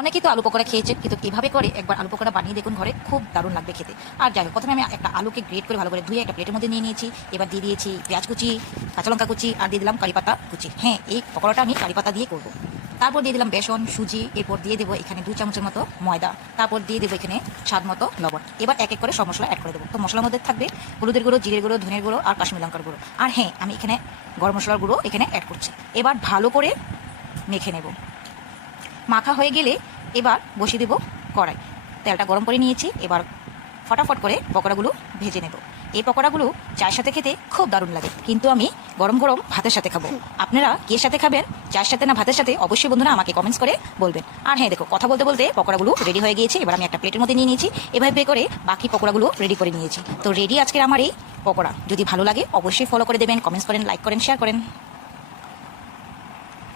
অনেকেই তো আলু পকোড়া খেয়েছে, কিন্তু এভাবে করে একবার আলু পকোড়া বানিয়ে দেখুন, ঘরে খুব দারুণ লাগবে খেতে। আর যাই হোক, প্রথমে আমি একটা আলুকে গ্রেট করে ভালো করে ধুয়ে একটা প্লেটের মধ্যে নিয়ে নিয়েছি। এবার দিয়ে দিয়েছি পেঁয়াজ কুচি, কাঁচা লঙ্কা কুচি, আর দিয়ে দিলাম কারি পাতা কুচি। হ্যাঁ, এই পকোড়াটা আমি কারি পাতা দিয়ে করবো। তারপর দিয়ে দিলাম বেসন, সুজি, এরপর দিয়ে দেবো এখানে 2 চামচের মতো ময়দা, তারপর দিয়ে দেবো এখানে স্বাদ মতো লবণ। এবার এক এক করে সব মশলা অ্যাড করে দেবো। তো মশলার মধ্যে থাকবে হলুদের গুঁড়ো, জিরের গুঁড়ো, ধনের গুঁড়ো আর কাশ্মীর লঙ্কার গুঁড়ো। আর হ্যাঁ, আমি এখানে গরম মশলার গুঁড়ো এখানে অ্যাড করছি। এবার ভালো করে মেখে নেব। মাখা হয়ে গেলে এবার বসিয়ে দেবো কড়াই। তেলটা গরম করে নিয়েছি। এবার ফটাফট করে পকোড়াগুলো ভেজে নেব। এই পকোড়াগুলো চায়ের সাথে খেতে খুব দারুণ লাগে, কিন্তু আমি গরম গরম ভাতের সাথে খাবো। আপনারা কে সাথে খাবেন, চায়ের সাথে না ভাতের সাথে, অবশ্যই বন্ধুরা আমাকে কমেন্টস করে বলবেন। আর হ্যাঁ দেখো, কথা বলতে বলতে পকোড়াগুলো রেডি হয়ে গিয়েছে। এবার আমি একটা প্লেটের মধ্যে নিয়ে নিয়েছি। এভাবে করে বাকি পকোড়াগুলো রেডি করে নিয়েছি। তো রেডি আজকের আমার এই পকোড়া। যদি ভালো লাগে অবশ্যই ফলো করে দেবেন, কমেন্টস করেন, লাইক করেন, শেয়ার করেন।